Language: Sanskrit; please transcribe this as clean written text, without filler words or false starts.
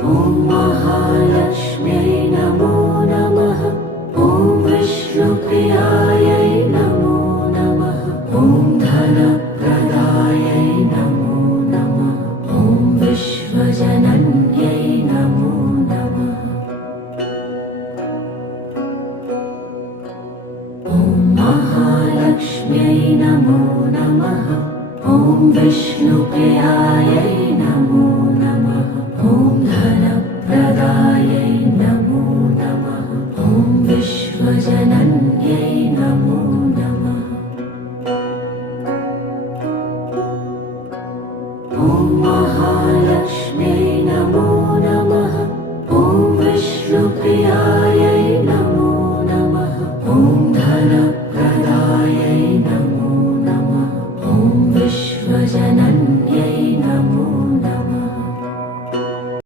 ॐ महालक्ष्म्यै नमो नमः। ॐ विष्णुप्रियायै नमो नमः। ॐ धनप्रदायै नमो नमः। ॐ विश्वजनन्यै नमो नमः। ॐ महालक्ष्म्यै नमो नमः। ॐ विष्णुप्रियायै नमो